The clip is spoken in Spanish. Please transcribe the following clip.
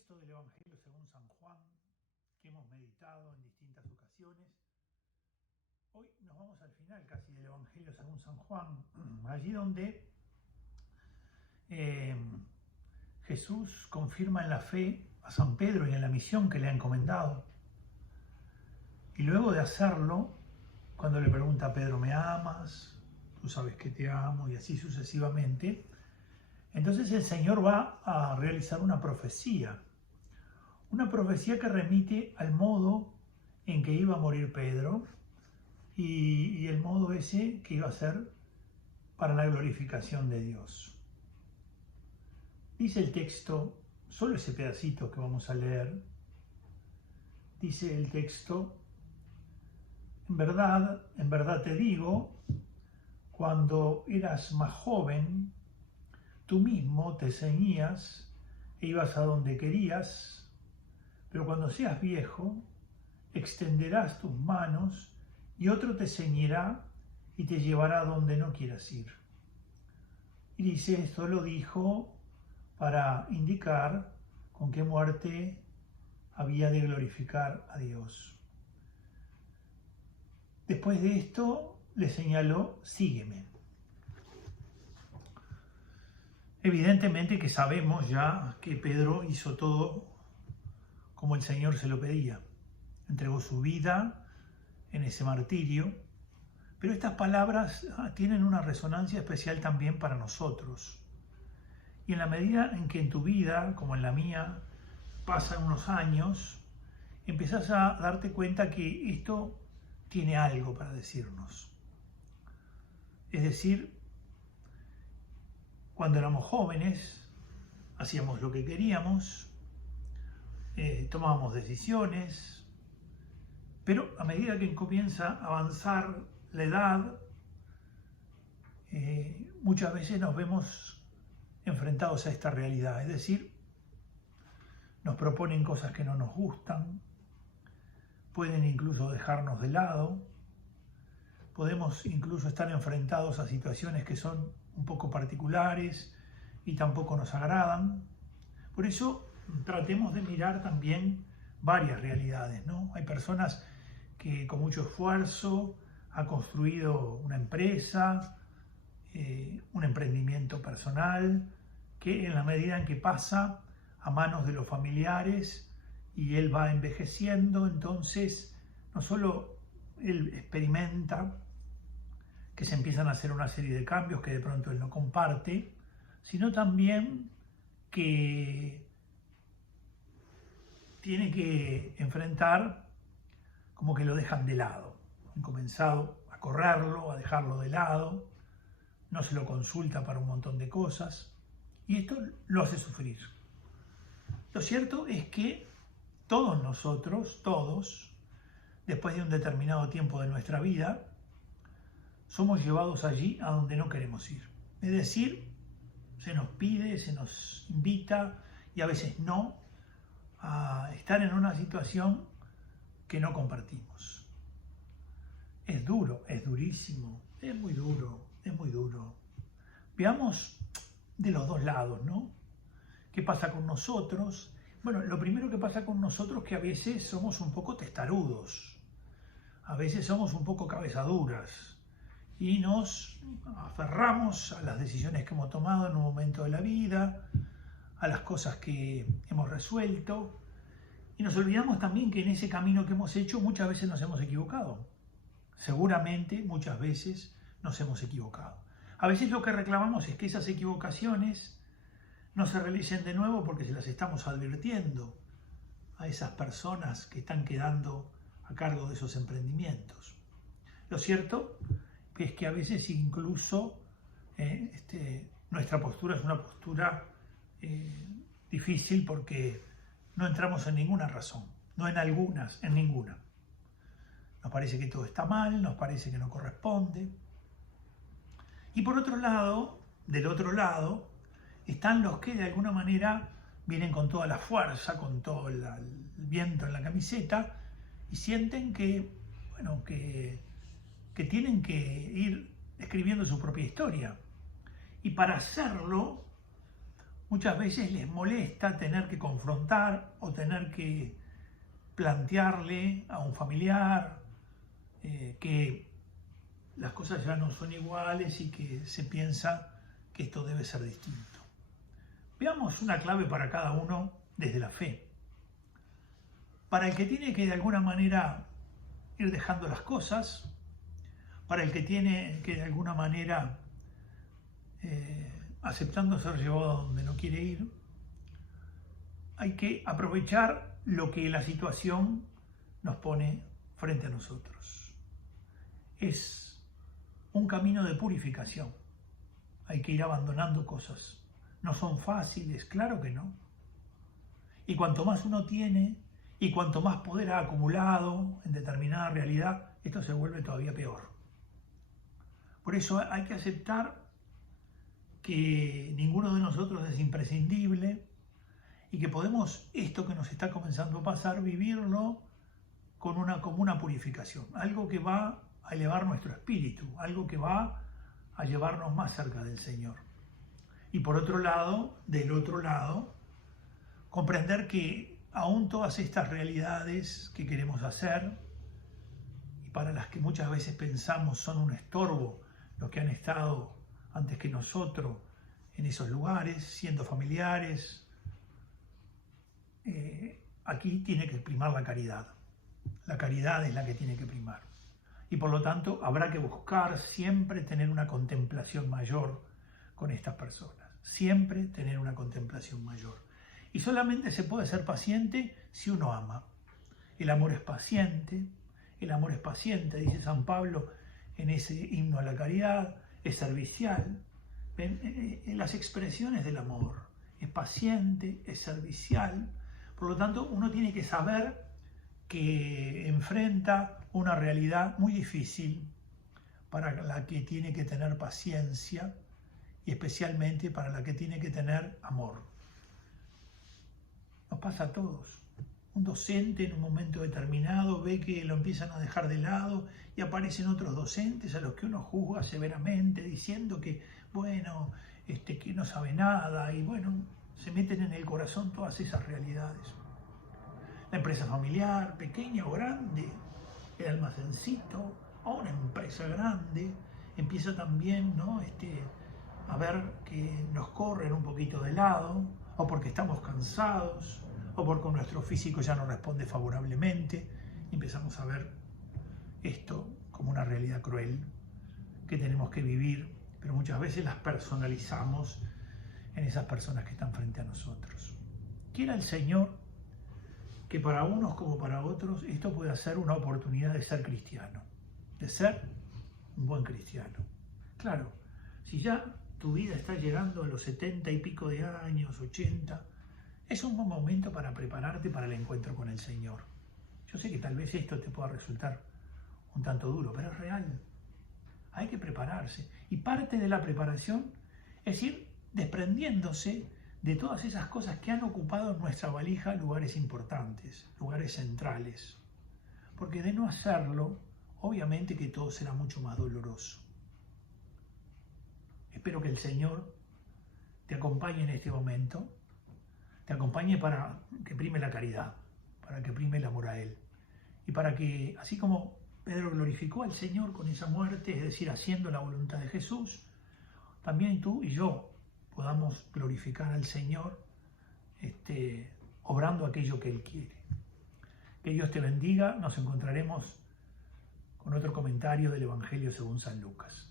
texto del Evangelio según San Juan, que hemos meditado en distintas ocasiones. Hoy nos vamos al final casi del Evangelio según San Juan, allí donde Jesús confirma en la fe a San Pedro y en la misión que le ha encomendado. Y luego de hacerlo, cuando le pregunta a Pedro, ¿me amas? Tú sabes que te amo, y así sucesivamente. Entonces el Señor va a realizar una profecía que remite al modo en que iba a morir Pedro y el modo ese que iba a ser para la glorificación de Dios. Dice el texto, solo ese pedacito que vamos a leer, dice el texto, en verdad te digo, cuando eras más joven, tú mismo te ceñías e ibas a donde querías, pero cuando seas viejo, extenderás tus manos y otro te ceñirá y te llevará a donde no quieras ir. Y dice, esto lo dijo para indicar con qué muerte había de glorificar a Dios. Después de esto le señaló, sígueme. Evidentemente que sabemos ya que Pedro hizo todo como el Señor se lo pedía. Entregó su vida en ese martirio, pero estas palabras tienen una resonancia especial también para nosotros. Y en la medida en que en tu vida, como en la mía, pasan unos años, empezás a darte cuenta que esto tiene algo para decirnos. Es decir, cuando éramos jóvenes, hacíamos lo que queríamos, tomábamos decisiones, pero a medida que comienza a avanzar la edad, muchas veces nos vemos enfrentados a esta realidad, es decir, nos proponen cosas que no nos gustan, pueden incluso dejarnos de lado, podemos incluso estar enfrentados a situaciones que son un poco particulares y tampoco nos agradan. Por eso tratemos de mirar también varias realidades, ¿no? Hay personas que con mucho esfuerzo han construido una empresa, un emprendimiento personal, que en la medida en que pasa a manos de los familiares y él va envejeciendo, entonces no solo él experimenta que se empiezan a hacer una serie de cambios que de pronto él no comparte, sino también que tiene que enfrentar como que lo dejan de lado. Han comenzado a correrlo, a dejarlo de lado, no se lo consulta para un montón de cosas, y esto lo hace sufrir. Lo cierto es que todos nosotros, después de un determinado tiempo de nuestra vida, somos llevados allí a donde no queremos ir. Es decir, se nos pide, se nos invita, y a veces no, a estar en una situación que no compartimos. Es duro, es durísimo, es muy duro. Veamos de los dos lados, ¿no? ¿Qué pasa con nosotros? Bueno, lo primero que pasa con nosotros es que a veces somos un poco testarudos, a veces somos un poco cabezaduras y nos aferramos a las decisiones que hemos tomado en un momento de la vida, a las cosas que hemos resuelto, y nos olvidamos también que en ese camino que hemos hecho muchas veces nos hemos equivocado. Seguramente muchas veces nos hemos equivocado. A veces lo que reclamamos es que esas equivocaciones no se realicen de nuevo porque se las estamos advirtiendo a esas personas que están quedando a cargo de esos emprendimientos. Lo cierto es que a veces incluso nuestra postura es una postura difícil porque no entramos en ninguna razón, no en algunas, en ninguna. Nos parece que todo está mal, nos parece que no corresponde. Y por otro lado, del otro lado, están los que de alguna manera vienen con toda la fuerza, con todo el viento en la camiseta y sienten que tienen que ir escribiendo su propia historia. Y para hacerlo muchas veces les molesta tener que confrontar o tener que plantearle a un familiar que las cosas ya no son iguales y que se piensa que esto debe ser distinto. Veamos una clave para cada uno desde la fe. Para el que tiene que de alguna manera ir dejando las cosas, para el que tiene que de alguna manera aceptando ser llevado a donde no quiere ir, hay que aprovechar lo que la situación nos pone frente a nosotros. Es un camino de purificación. Hay que ir abandonando cosas. No son fáciles, claro que no. Y cuanto más uno tiene y cuanto más poder ha acumulado en determinada realidad, esto se vuelve todavía peor. Por eso hay que aceptar que ninguno de nosotros es imprescindible y que podemos esto que nos está comenzando a pasar, vivirlo como una purificación, algo que va a elevar nuestro espíritu, algo que va a llevarnos más cerca del Señor. Y por otro lado, del otro lado, comprender que aún todas estas realidades que queremos hacer y para las que muchas veces pensamos son un estorbo, los que han estado antes que nosotros en esos lugares, siendo familiares, aquí tiene que primar la caridad. La caridad es la que tiene que primar. Y por lo tanto habrá que buscar siempre tener una contemplación mayor con estas personas. Siempre tener una contemplación mayor. Y solamente se puede ser paciente si uno ama. El amor es paciente, dice San Pablo en ese himno a la caridad, es servicial. En las expresiones del amor, es paciente, es servicial. Por lo tanto, uno tiene que saber que enfrenta una realidad muy difícil para la que tiene que tener paciencia y especialmente para la que tiene que tener amor. Nos pasa a todos. Un docente en un momento determinado ve que lo empiezan a dejar de lado y aparecen otros docentes a los que uno juzga severamente diciendo que, bueno, que no sabe nada y bueno, se meten en el corazón todas esas realidades. La empresa familiar, pequeña o grande, el almacencito o una empresa grande, empieza también, ¿no? A ver que nos corren un poquito de lado, o porque estamos cansados, o porque nuestro físico ya no responde favorablemente, y empezamos a ver esto como una realidad cruel que tenemos que vivir, pero muchas veces las personalizamos en esas personas que están frente a nosotros. Quiera el Señor que para unos como para otros esto pueda ser una oportunidad de ser cristiano, de ser un buen cristiano. Claro, si ya tu vida está llegando a los 70 y pico de años, 80, es un buen momento para prepararte para el encuentro con el Señor. Yo sé que tal vez esto te pueda resultar un tanto duro, pero es real. Hay que prepararse. Y parte de la preparación es ir desprendiéndose de todas esas cosas que han ocupado en nuestra valija lugares importantes, lugares centrales. Porque de no hacerlo, obviamente que todo será mucho más doloroso. Espero que el Señor te acompañe en este momento, te acompañe para que prime la caridad, para que prime el amor a Él. Y para que, así como Pedro glorificó al Señor con esa muerte, es decir, haciendo la voluntad de Jesús, también tú y yo podamos glorificar al Señor obrando aquello que Él quiere. Que Dios te bendiga. Nos encontraremos con otro comentario del Evangelio según San Lucas.